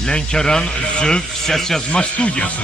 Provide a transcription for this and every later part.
Lənkəran Zövq Səs Yazma Studiyası.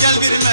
Gel bir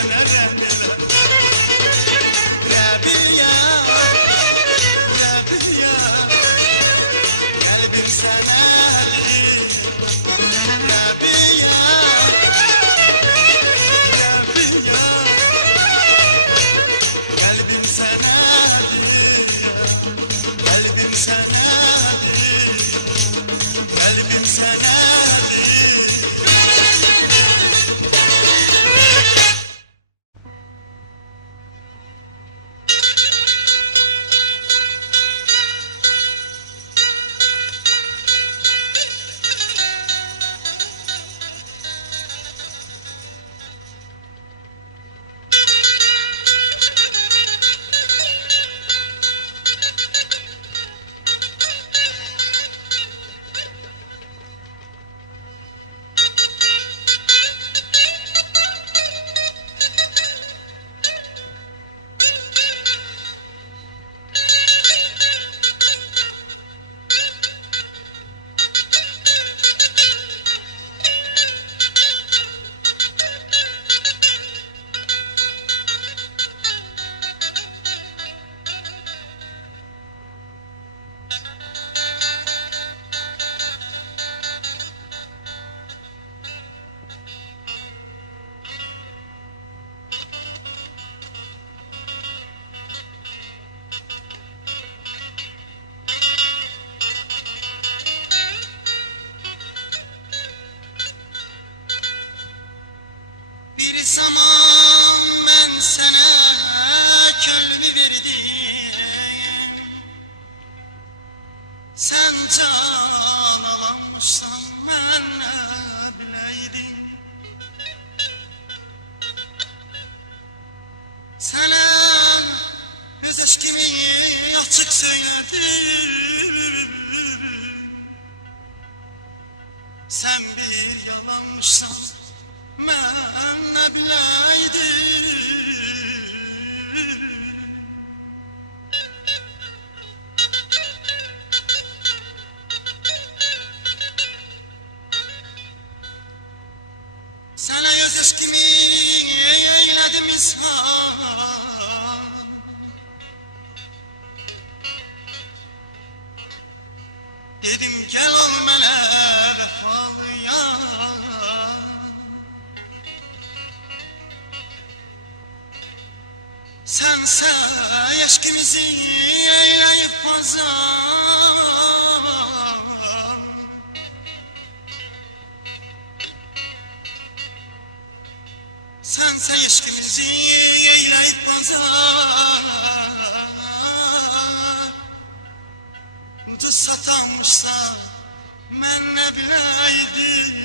bileydim. Sana göz aşkımı eyledim ishal. Dedim gel ol mele vefalıya. Sense aşkımızı eyleyip fazla. Sense aşkımızı eyleyip fazla. Ucuz satanmışsa ben ne bileydim.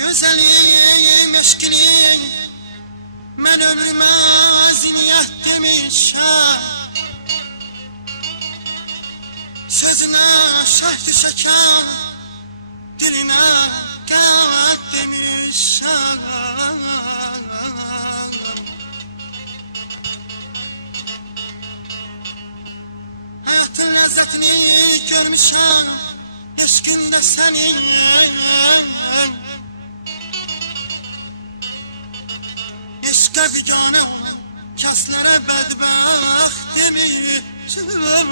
Güzelim eşkinin mən ömrümə ziniyət demişəm. Sözünə şəhd düşəkəm, dilinə qənət demişəm. Həyatın ləzzətini görmüşəm, eşqində sənin. Eşqə biganə olan kəslərə bədbəxt demişəm.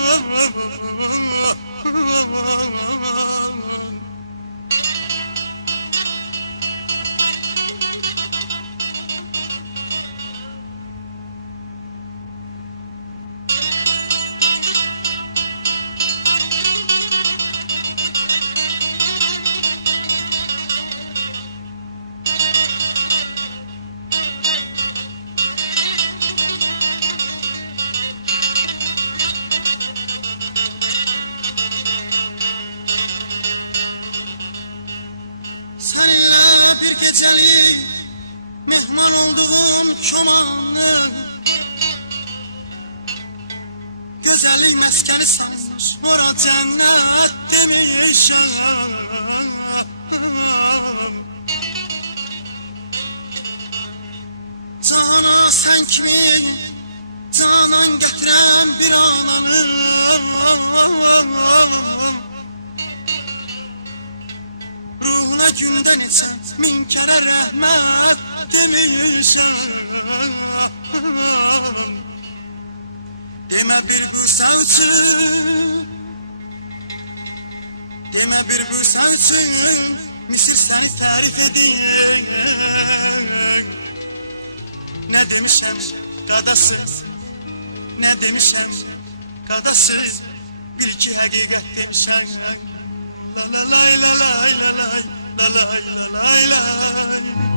Seninle bir gecelik mehman olduğum çobanlık, güzellik meskeni sanmış, bura cennet demişəm. Cana sen kimi canan gətirən bir ananım. Ruhuna gündən içən min kərə rəhmət demişəm. Demə bir Bursa üçün, demə bir Bursa üçün Misir səni tərif edir. Nə demişəm qadasız, nə demişəm qadasız, bil ki həqiqət demişəm. La la la la la la la la la la la la la la la la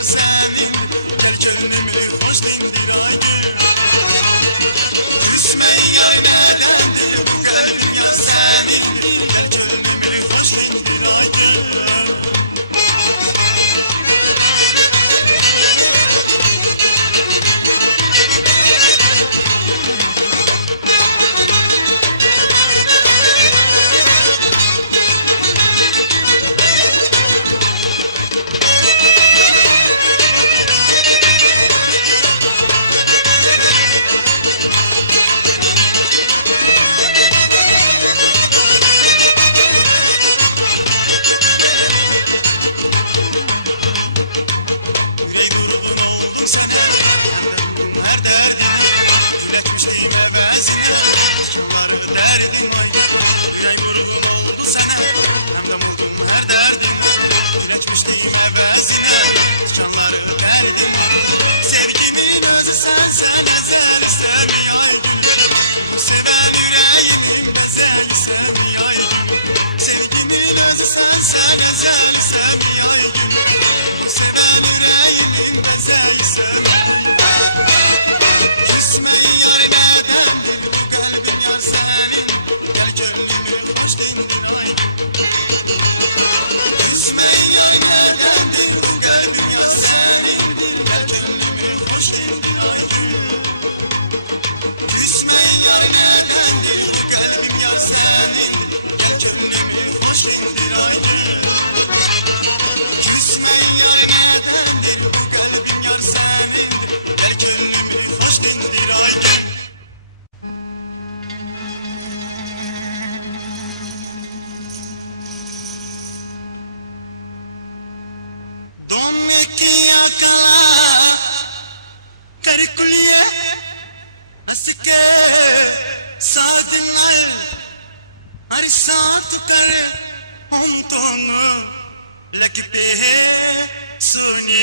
Senin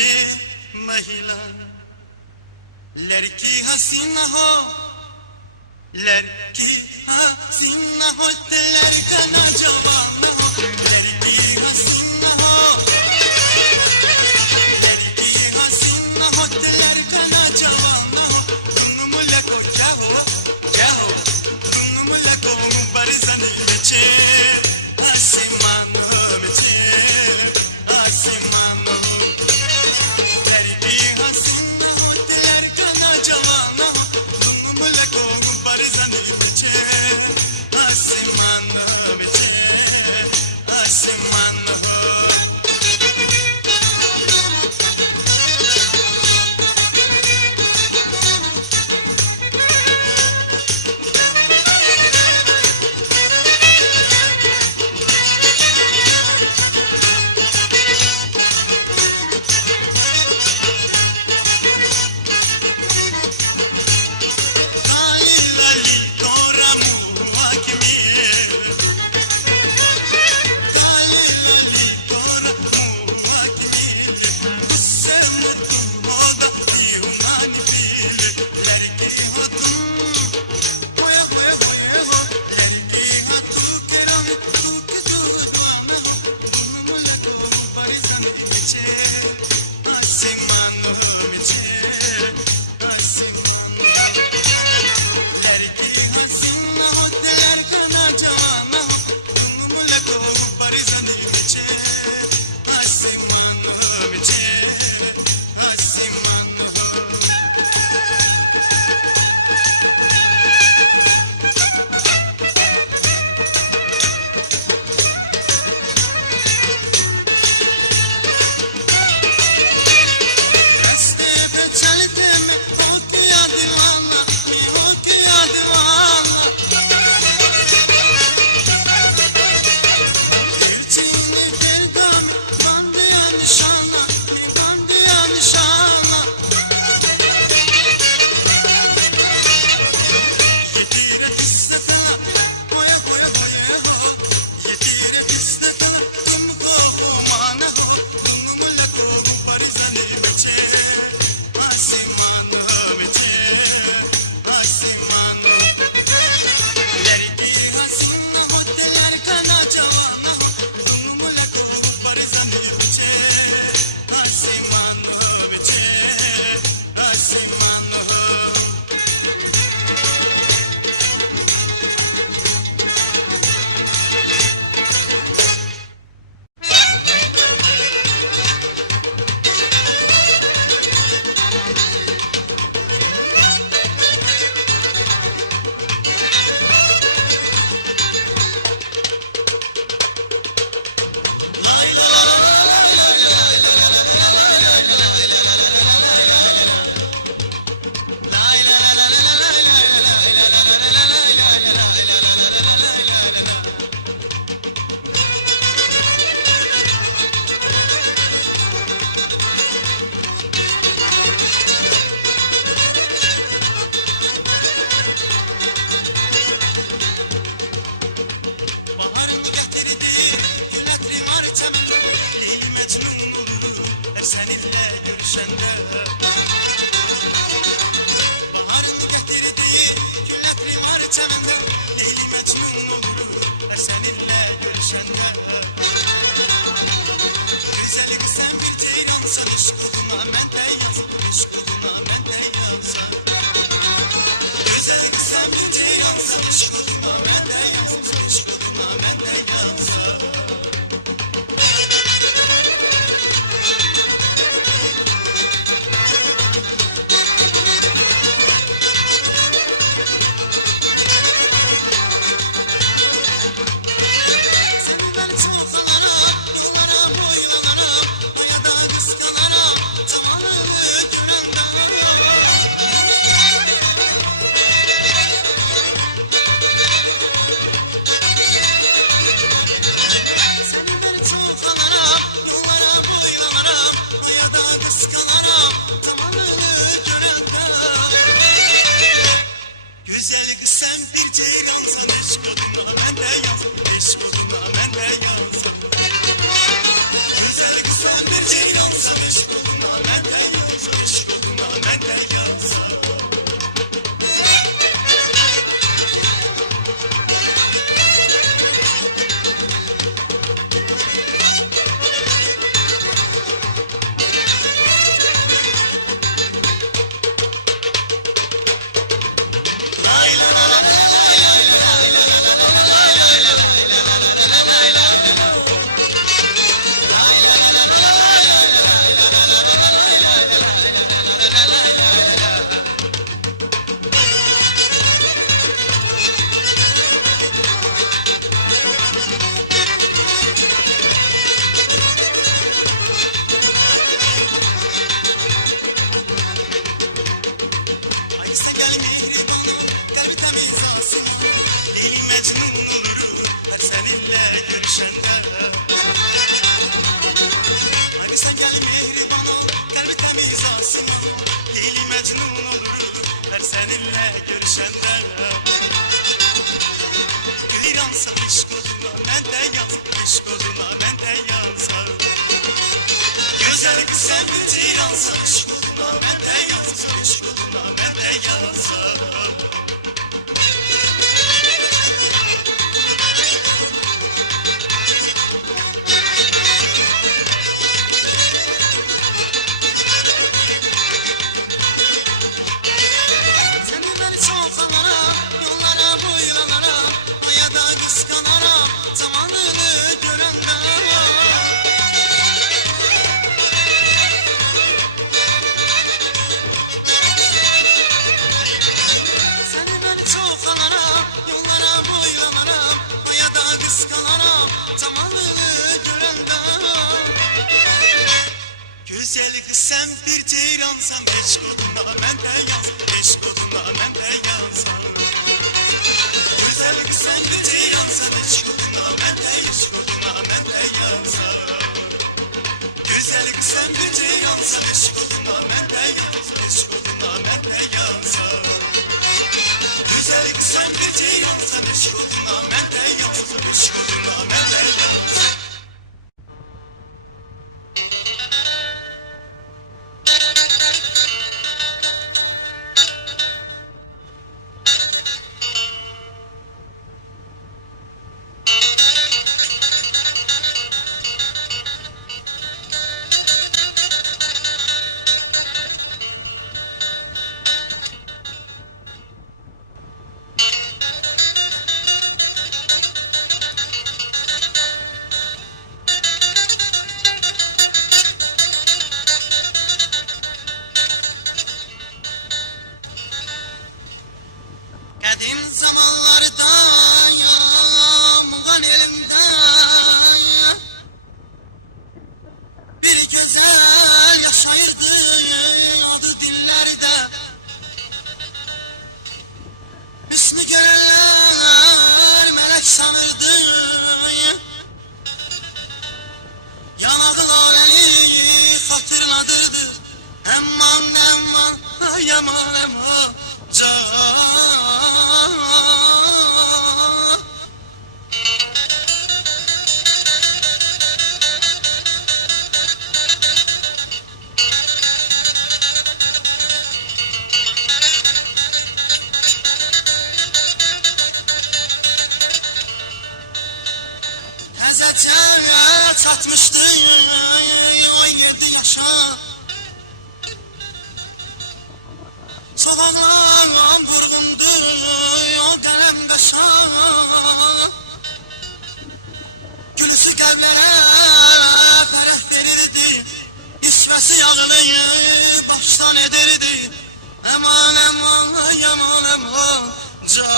महिला लड़की हसीना हो लड़की हसीना हो ते लड़का ना जवान हो लड़की हसीना हो लड़की हसीना हो ते लड़का ना जवान हो तुम मुझे को क्या हो तुम मुझे को बरसन बचे आसमान में छे आसमान लड़की हसीना हो ते लड़का ना जवान हो तुम मुझे को बरसन बचे आसमान में छे आसमान हो mehri bana kalbi temiz olsun. Leyli Mecnun olurum her seninle görüşende. Hadi sen gel mehri bana kalbi temiz olsun. Leyli Mecnun olurum her seninle görüşende. Kıyransa aşk oduna ben de yansam, aşk oduna ben de yansam. Güzel kız sen bir tiransa aşk oduna ben de yansam, aşk oduna ben de yansam. Seni beni çok alaram, yollara boylanarım, aya da kıskanarım, zamanını görenden. Seni beni çok alaram, yollara boylanarım, aya da kıskanarım, zamanını görenden. Güzel kız sen bir ceyransan, eşk oduna ben de yansam, eşk oduna ben de yansam. Güzel kız sen bir ceyransan, eşk oduna ben de, eşk oduna ben de yansam. Güzel kız sen bir ceyransan, eşk oduna ben de yansam, eşk oduna ben de yansam. Güzel kız sen bir ceyransan, eşk oduna ben de yansam, eşk oduna ben de yansam. Kadim zamanlarda muğan elimde bir güzel yaşayırdı, adı dillerde. Hüsnü görenler melek sanırdı, yanağı laleni hatırladırdı. Emman emman ay aman aman can. Təzəcə çatmışdı o 7 yaşa. Soğanlar vurgundur o qələm qaşa. Gülüsü qəlblərə fərəh verirdi, isvəsi yağını başdan edirdi. Əman əman ay aman aman can.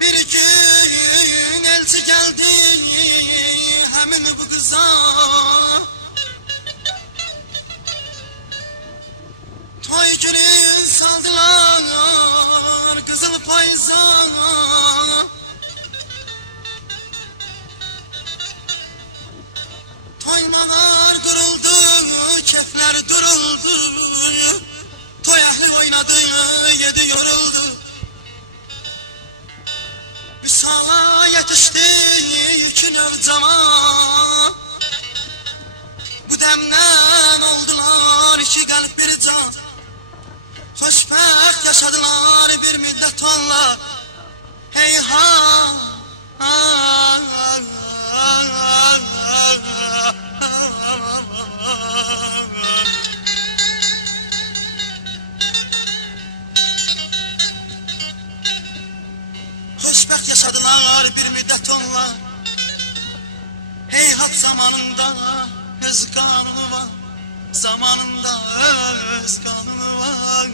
Bir gün elçi geldi hemen bu kıza. Toy günü saldılar kızıl payza. Toymalar kırıldı, kefler duruldu. Toy ehli oynadı, yedi yoruldu. Vüsala yetişti iki növcavan. Bu demden oldular iki kalp bir can. Hoşbəxt yaşadılar bir müddət onlar. Heyhan Xoşbəxt Heyhat yaşadılar bir müddet onlar. Heyhat zamanında öz kanunu var. Zamanında öz kanunu var.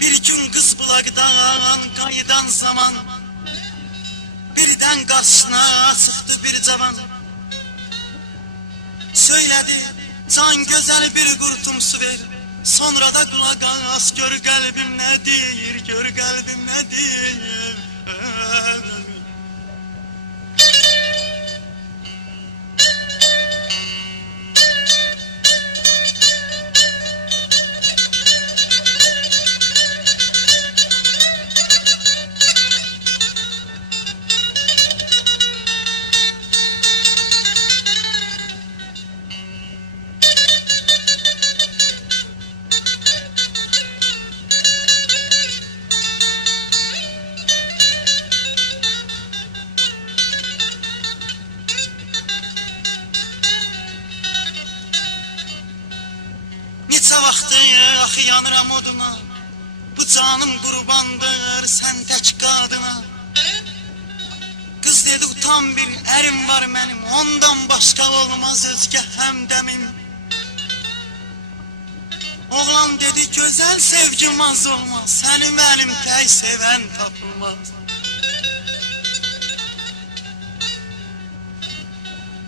Bir gün kız bulaktan kayıdan zaman birden karşısına çıktı bir cavan. Söyledi can güzel bir kurtum su ver. Sonra da kulak as gör kalbim ne deyir, gör kalbim ne deyir. Neçə vaxtdır axı yanıram oduna. Bu canım qurbandır sən tək qadına. Qız dedi utan bir ərim var mənim, ondan başqa olmaz özgə həmdəmim. Oğlan dedi gözəl sevgim az olmaz, səni mənim tək sevən tapılmaz.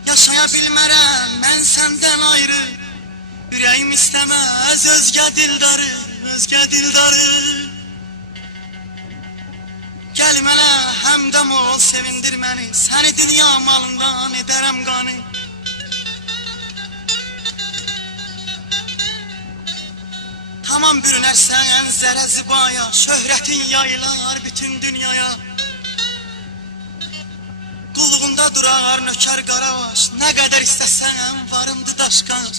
Yaşaya bilmərəm mən səndən ayrı. Yüreğim istemez özge dildarı, özge dildarı. Gel mənə həmdəm ol sevindir məni, səni dünya malından edərəm qani. Tamam bürünərsən zərə zibaya, şöhrətin yayılar bütün dünyaya. Qulluğunda durar nökər qaravaş, nə qədər istəsən varımdı daşqan.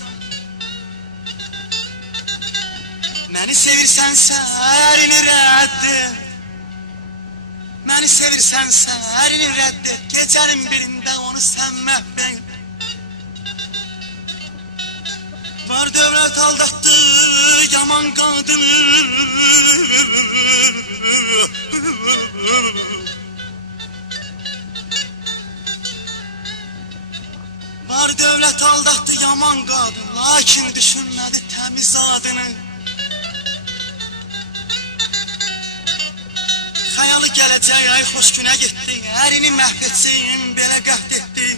Məni sevirsənsə ərini rədd et. Məni sevirsənsə ərini rədd et. Gecənin birində onu sən məhv et. Var dövlət aldatdı yaman qadını. Var dövlət aldatdı yaman qadın, lakin düşünmədi təmiz adını. Xəyalı gələcək ay xoş günə getdi, ərini məhv etsin belə qəhd etdi.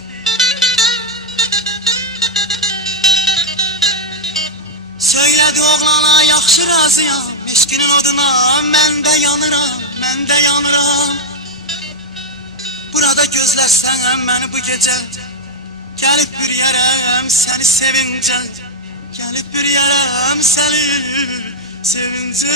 Söylədi oğlana yaxşı razıyam, eşqinin oduna mən də yanıram, mən də yanıram. Burada gözlərsən məni bu gecə, gəlib bürüyərəm səni sevincə. Gəlib bürüyərəm səni sevincə.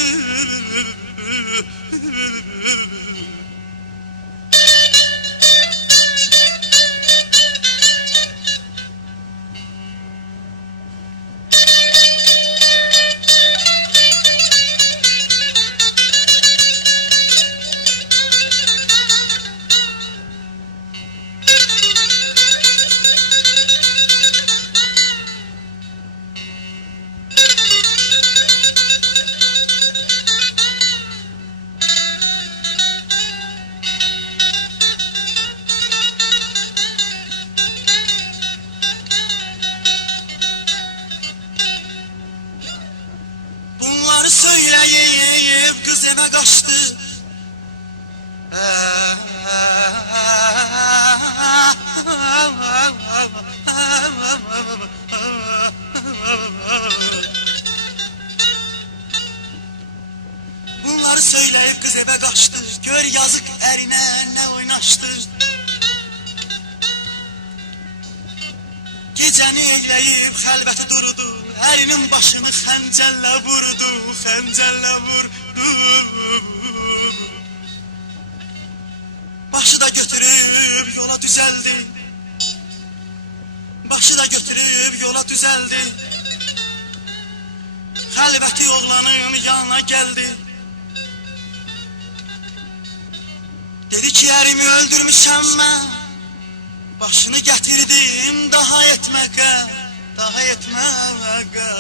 Söyleyip kız eve kaçtı. Bunları söyleyip kız eve kaçtı. Gör yazık erine ne oynaştı. Gecəni eyləyib xəlvəti durudu, Ərinin başını xəncərlə vurdu, xəncərlə vurdu. Başı da götürüb yola düzəldi. Başı da götürüb yola düzəldi. Xəlvəti oğlanın yanına gəldi. Dedi ki, ərimi öldürmüşəm mən. Başını gətirdim daha etməyə, daha etməyə.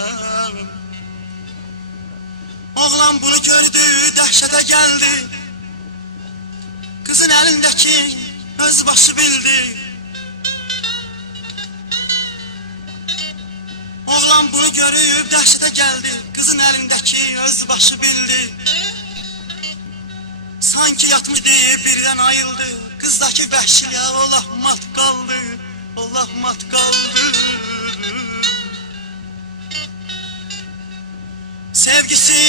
Oğlan bunu gördü, dəhşətə gəldi. Kızın əlindəki öz başı bildi. Oğlan bunu görüb dəhşətə gəldi. Kızın əlindəki öz başı bildi. Sanki yatmış deyib birdən ayıldı. Kızdaki vəhşiliyə Allah mat qaldı, Allah mat qaldı. Sevgisi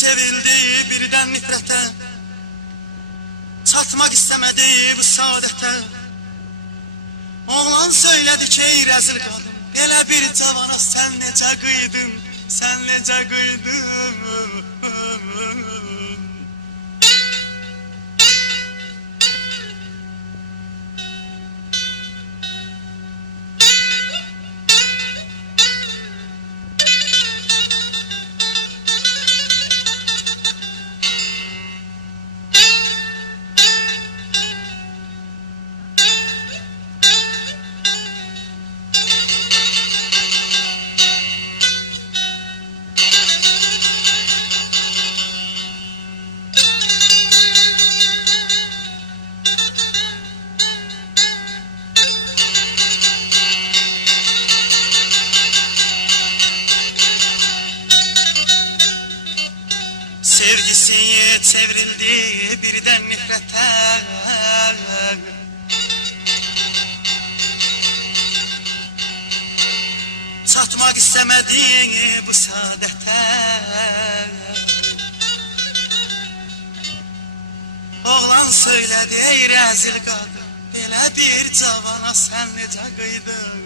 çevrildi birdən nifrətə. Çatmaq istəmədi bu saadətə. Oğlan söylədi ki, ey rəzil qadın, belə bir cavana sən necə qıydın, sən necə qıydın. Sevgisi çevrildi birdən nifrətə. Çatmaq istəmədi bu saadətə. Oğlan söylədi, ey rəzil qadın, belə bir cavana sən necə qıydın.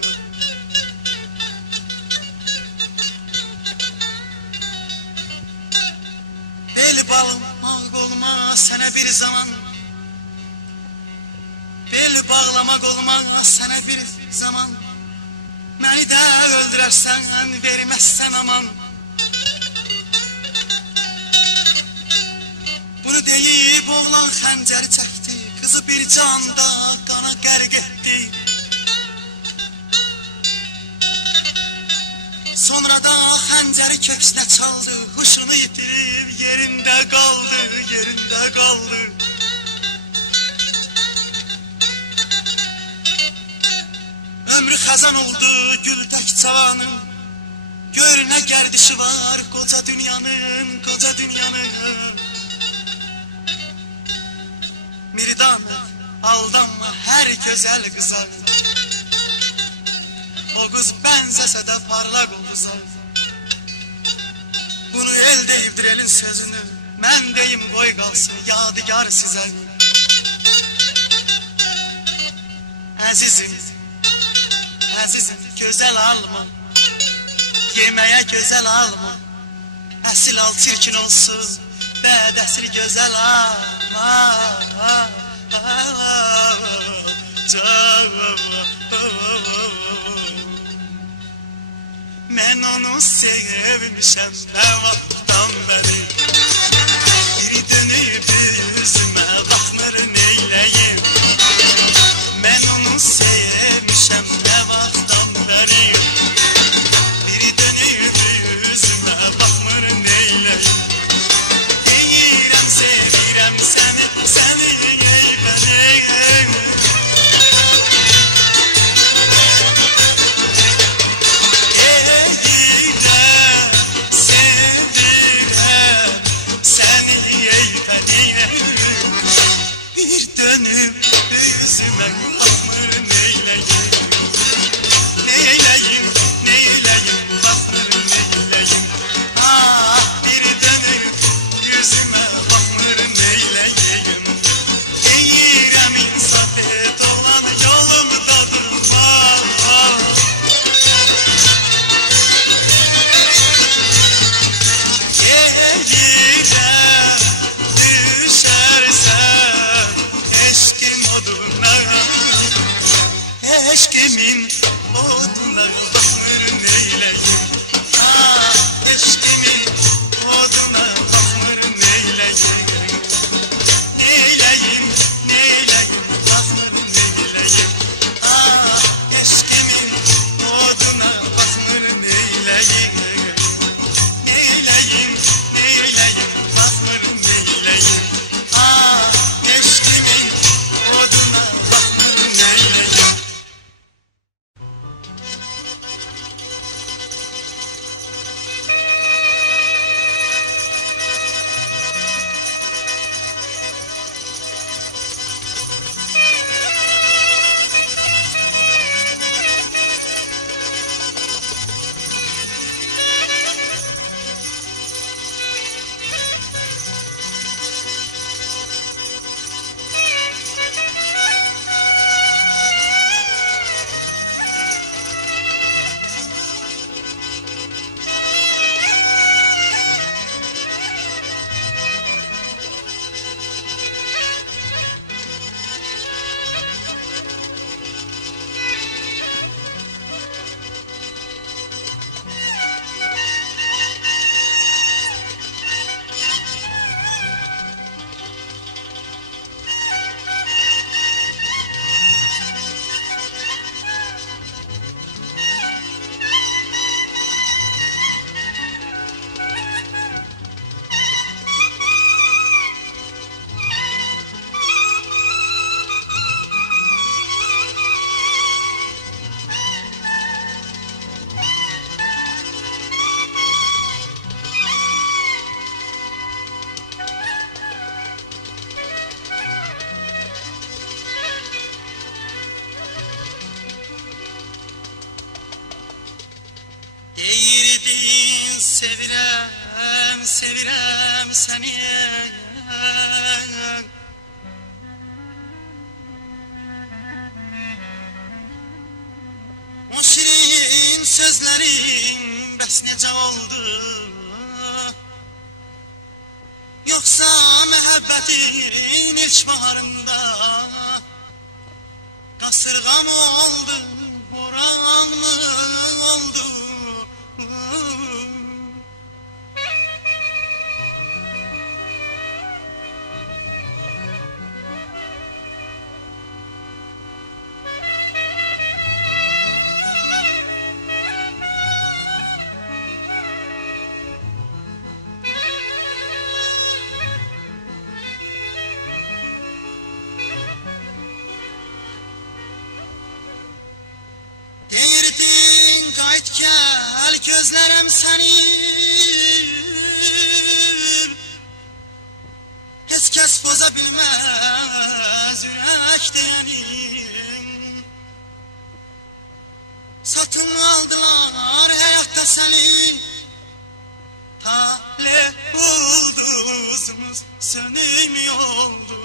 Bel bağlamaq olmaz sənə bir zaman. Bel bağlamaq olmaz sənə bir zaman. Məni də öldürərsən, verməzsən aman. Bunu deyib oğlan xəncəri çəkdi. Qızı bir canda qana qərq etdi. Sonra da xəncəri köksünə çaldı. Huşunu yitirib yerində qaldı, yerində qaldı. Ömrü xəzan oldu gül tək cavanın. Gör nə gərdişi var qoca dünyanın, qoca dünyanın. Miridanə, aldanma hər gözəl qıza. O qız bənzəsə də parlaq olduza. Bunu el deyibdir elin sözünü. Mən deyim qoy qalsın yadigar sizə. Əzizim, əzizim gözəl alma. Yeməyə gözəl alma. Əsil al çirkin olsun. Bəd əsil gözəl alma. Mən onu sevmişəm nə vaxtdan bəri. Biri dönüb üzümə baxmır neyləyim. Mən onu sevmişəm nə vaxtdan bəri. Biri dönüb üzümə baxmır neyləyim. Deyirəm sevirəm səni, səni ey bənəyim. Sevirəm oduna bakmır neyleyim. Ah eşkimin oduna bakmır neyleyim. Neyleyim, neyleyim, bakmır neyleyim. Ah eşkimin oduna bakmır neyleyim. Neyleyim, neyleyim, bakmır neyleyim. Ah eşkimin oduna bakmır neyleyim. Deyirdin sevirem, sevirem seni. O şirin sözlerin bəs necə oldu? Yoksa məhəbbətin ilk baharında kasırga mı oldu, boran mı oldu? Deyirdin qayıt gəl, gözlərəm səni. Heç kəs poza bilməz ürək deyənim. Satın aldılar həyatda səni. Taleh ulduzumuz sönüm oldu.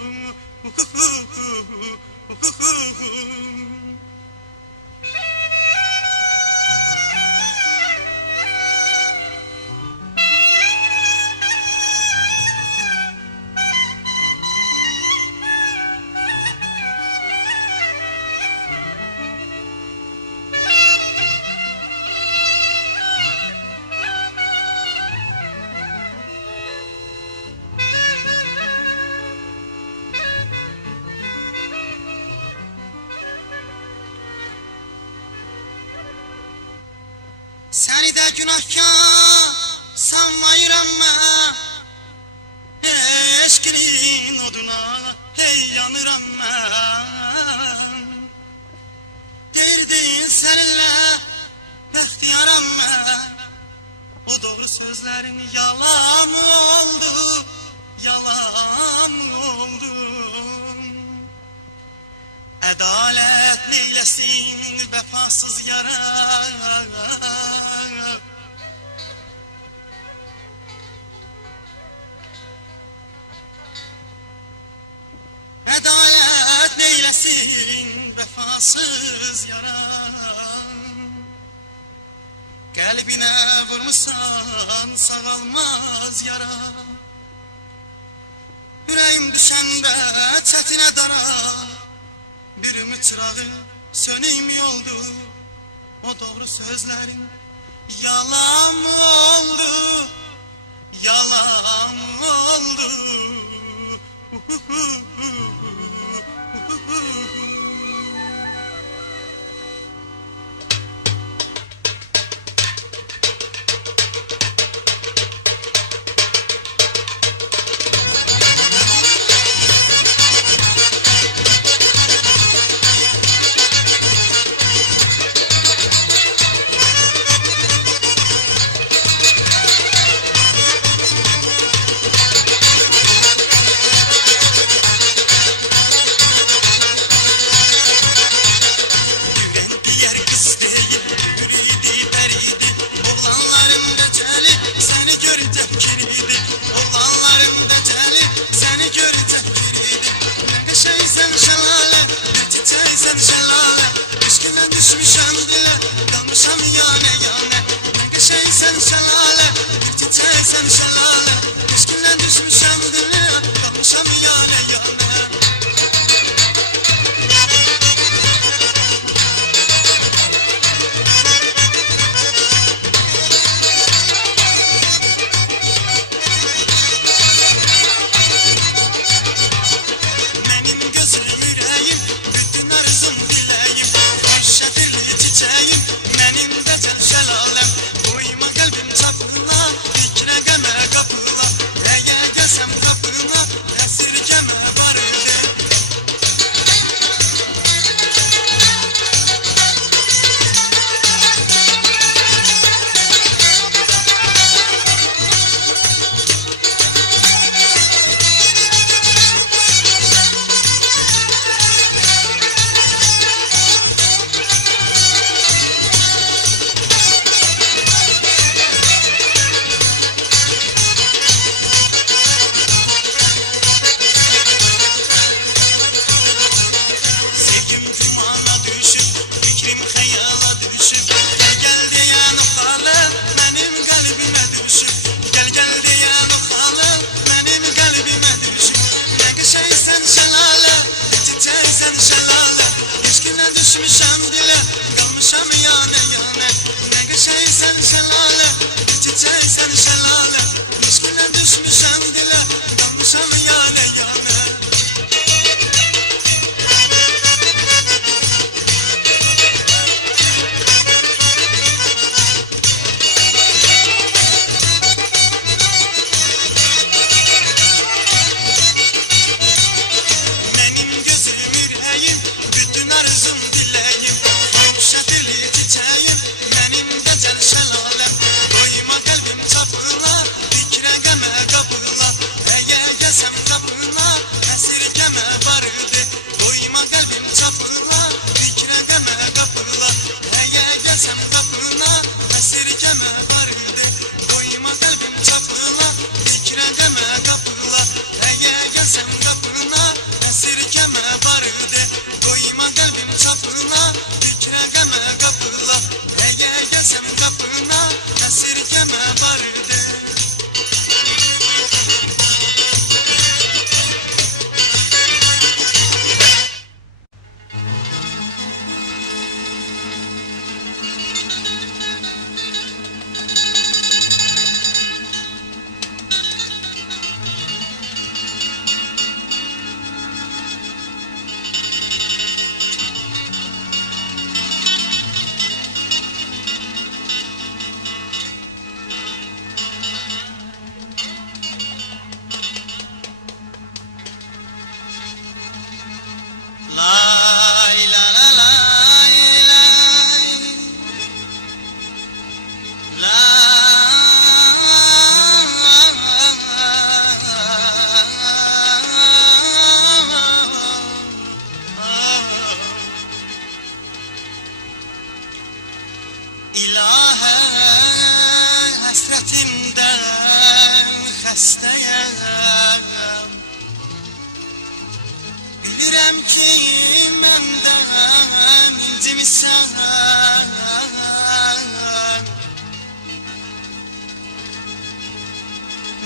Səni də günahkar sanmayıram mən. Eşqinin oduna hey yanıram mən. Deyirdin səninlə bəxtiyaram mən. O doğru sözlərin yalan oldu, yalan oldu. Ədalət neyləsin vəfasız yara. Ədalət neyləsin vəfasız yara. Qəlbinə vurmusan sağalmaz yara. Ürəyim düşəndə çətinə dara. Bir ümit çırağı sönüm yoldu, doğru sözlerin yalan mı oldu? Yalan mı oldu?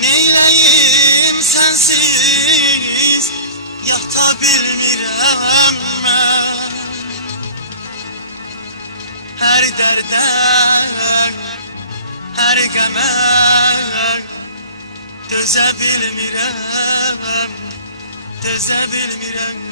Neyleyim sensiz yata bilmirəm mən. Hər her derde, her geme döze bilmirəm, döze bilmirəm.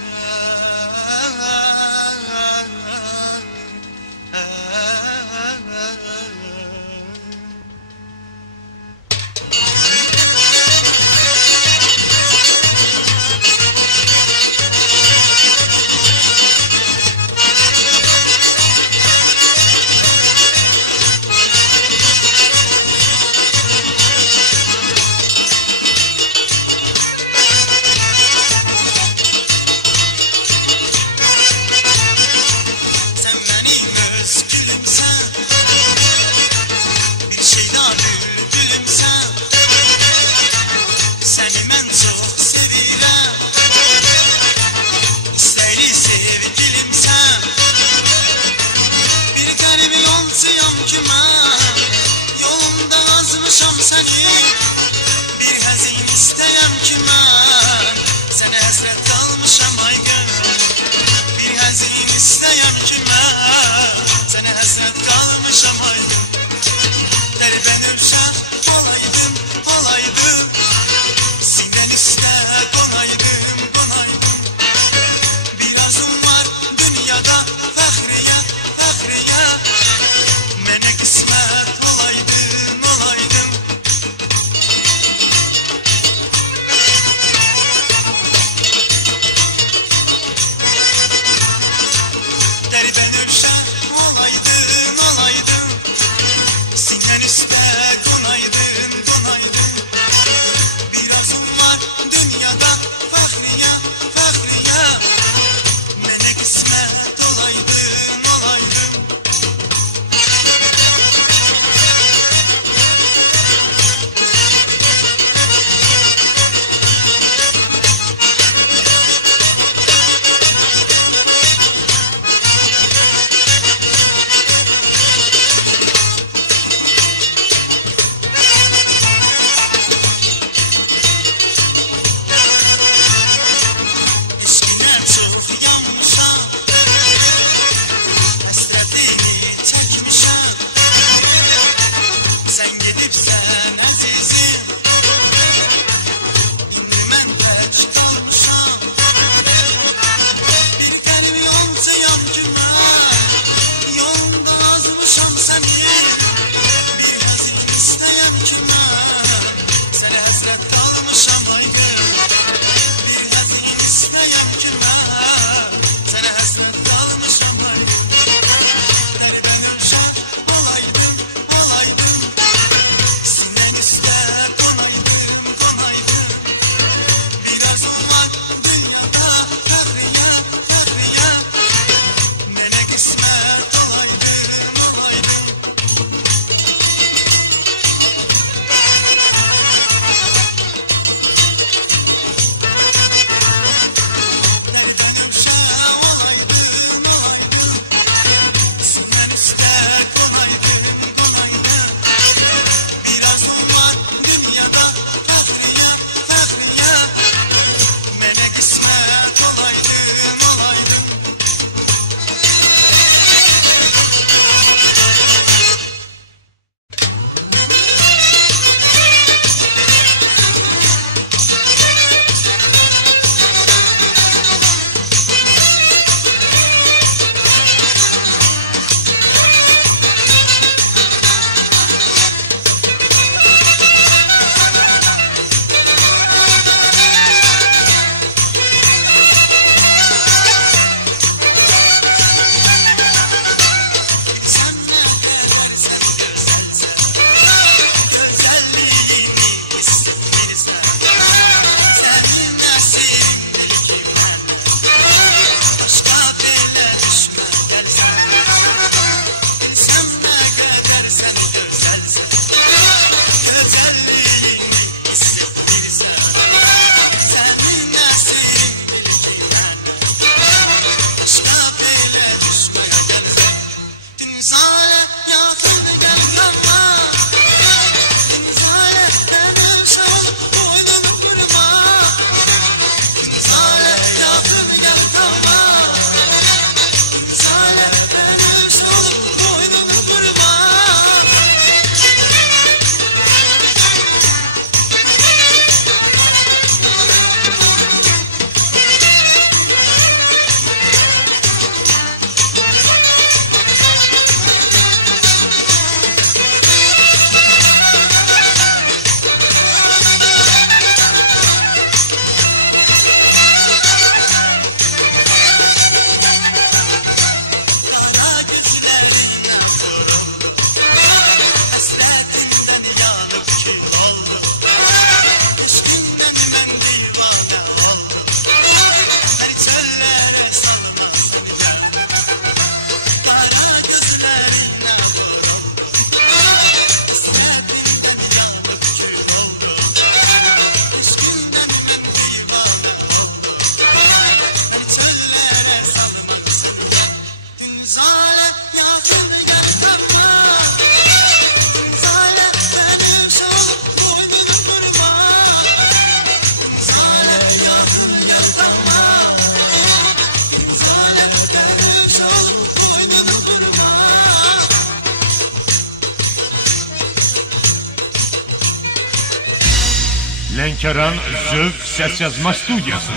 Lənkəran Zövq Səs Yazma Studiyası.